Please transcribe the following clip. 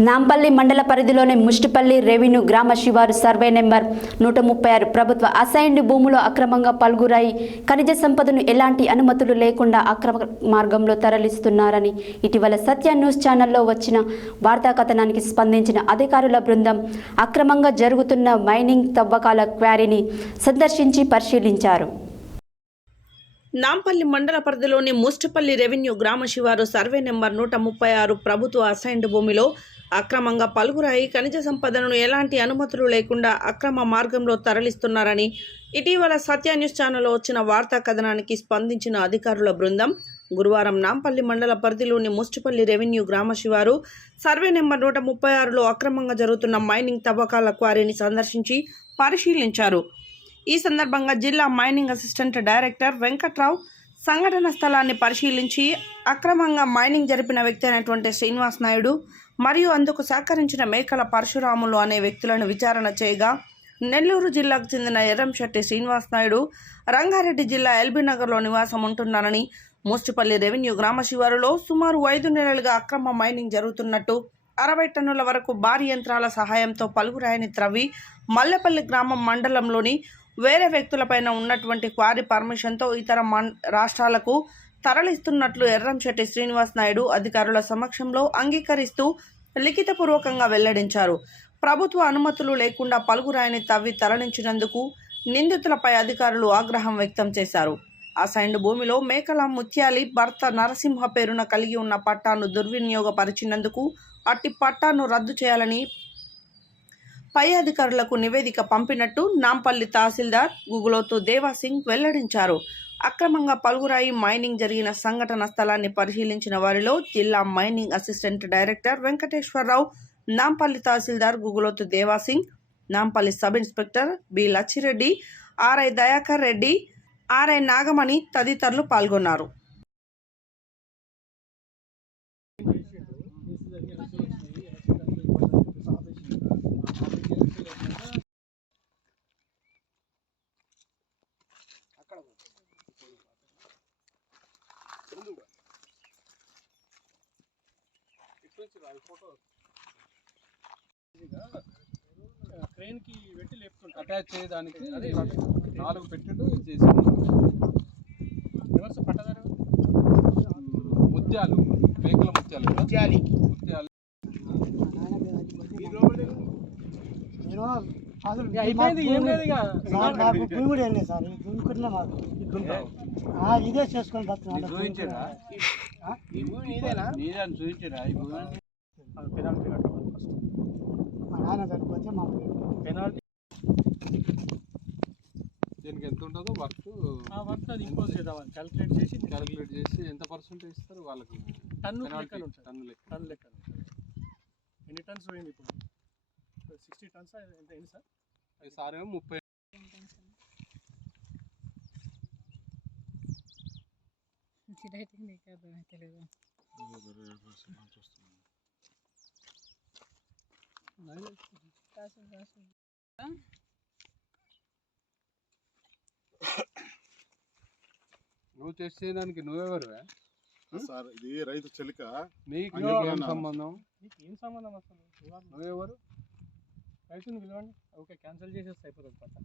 నాంపల్లి మండల పరిధిలోని ముష్టిపల్లి రెవెన్యూ గ్రామ శివారు సర్వే నెంబర్ 136 ప్రభుత్వ అసైన్డ్ భూములో అక్రమంగా పల్గురాయి ఖనిజ సంపదను ఎలాంటి అనుమతులు లేకుండా అక్రమ మార్గంలో తరలిస్తున్నారని ఇటీవల సత్య న్యూస్ ఛానల్లో వచ్చిన వార్తా కథనానికి స్పందించిన అధికారుల బృందం అక్రమంగా జరుగుతున్న మైనింగ్ తవ్వకాల క్వారీని సందర్శించి పరిశీలించారు. నాంపల్లి మండల పరిధిలోని ముస్టిపల్లి రెవెన్యూ గ్రామ శివారు సర్వే నెంబర్ 136 ప్రభుత్వ అసైన్డ్ భూమిలో అక్రమంగా పల్గురాయి ఖనిజ సంపదను ఎలాంటి అనుమతులు లేకుండా అక్రమ మార్గంలో తరలిస్తున్నారని ఇటీవల సత్య న్యూస్ ఛానల్లో వచ్చిన వార్తా కథనానికి స్పందించిన అధికారుల బృందం గురువారం నాంపల్లి మండల పరిధిలోని ముస్టిపల్లి రెవెన్యూ గ్రామ శివారు సర్వే నెంబర్ 136లో అక్రమంగా జరుగుతున్న మైనింగ్ తవ్వకాల క్వారీని సందర్శించి పరిశీలించారు. ఈ సందర్భంగా జిల్లా మైనింగ్ అసిస్టెంట్ డైరెక్టర్ వెంకట్రావు సంఘటన స్థలాన్ని పరిశీలించి అక్రమంగా మైనింగ్ జరిపిన వ్యక్తి అయినటువంటి శ్రీనివాస్ నాయుడు మరియు అందుకు సహకరించిన మేకల పరశురాములు అనే వ్యక్తులను విచారణ చేయగా నెల్లూరు జిల్లాకు చెందిన ఎర్రంశెట్టి శ్రీనివాస్ నాయుడు రంగారెడ్డి జిల్లా ఎల్బీ నగర్లో నివాసం ఉంటున్నారని, ముస్టిపల్లి రెవెన్యూ గ్రామ శివారులో సుమారు 5 నెలలుగా అక్రమ మైనింగ్ జరుగుతున్నట్టు, 60 టన్నుల వరకు భారీ యంత్రాల సహాయంతో పల్గురాయిని త్రవ్వి మల్లెపల్లి గ్రామం మండలంలోని వేరే వ్యక్తులపైన ఉన్నటువంటి క్వారీ పర్మిషన్తో ఇతర రాష్ట్రాలకు తరలిస్తున్నట్లు ఎర్రంశెట్టి శ్రీనివాస్ నాయుడు అధికారుల సమక్షంలో అంగీకరిస్తూ లిఖితపూర్వకంగా వెల్లడించారు. ప్రభుత్వ అనుమతులు లేకుండా పల్గురాయిని తవ్వి తరలించినందుకు నిందితులపై అధికారులు ఆగ్రహం వ్యక్తం చేశారు. అసైన్డ్ భూమిలో మేకల ముత్యాలి భర్త నరసింహ పేరున కలిగి ఉన్న పట్టాను దుర్వినియోగపరిచినందుకు అట్టి పట్టాను రద్దు చేయాలని పై అధికారులకు నివేదిక పంపినట్టు నాంపల్లి తహసీల్దార్ గుగులోతు దేవాసింగ్ వెల్లడించారు. అక్రమంగా పల్గురాయి మైనింగ్ జరిగిన సంఘటన స్థలాన్ని పరిశీలించిన వారిలో జిల్లా mining assistant director Venkateswararao, Nampally tahsildar Guguloth Devasingh, Nampally sub inspector B Lachireddy, RI Dayakar Reddy, RI Nagamani తదితరులు పాల్గొన్నారు. క్రెయిన్ కి పెట్టి లేపుతుంటారు, అటాచ్ చేయడానికి 4 పెట్టిండు చేసాడు. ఎవరు పట్టదారు? ముత్యాలు, మేకల ముత్యాలు. అయిపోయింది, ఏం లేదు. ఇదే చేసుకొని చూపించారా? నీదని చూపించారా? పెనాల్టీ కట్టాలి ఫస్ట్. మా నాన్న చనిపోతే మా పెనాల్టీ దీనికి ఎంత ఉంటుందో వర్క్ అది ఇంపోజ్ చేద్దామని క్యాలిక్యులేట్ చేసి ఎంత పర్సెంటేజ్ ఇస్తారు వాళ్ళకి. టన్ను లెక్క ఎన్ని టన్స్ పోయింది ఇప్పుడు? 60 టన్స్ ఎంత అయింది సార్? అది సార్ ఏమో 30. నువ్వు చేసేదానికి నువ్వెవరువే సార్? ఇది రైతు చెలిక. నీకు ఏం సంబంధం? నీకేం సంబంధం అసలు? నువ్వెవరు? రైతుని పిలవండి. ఓకే, క్యాన్సిల్ చేసేస్తే అయిపోతుంది పట్ట.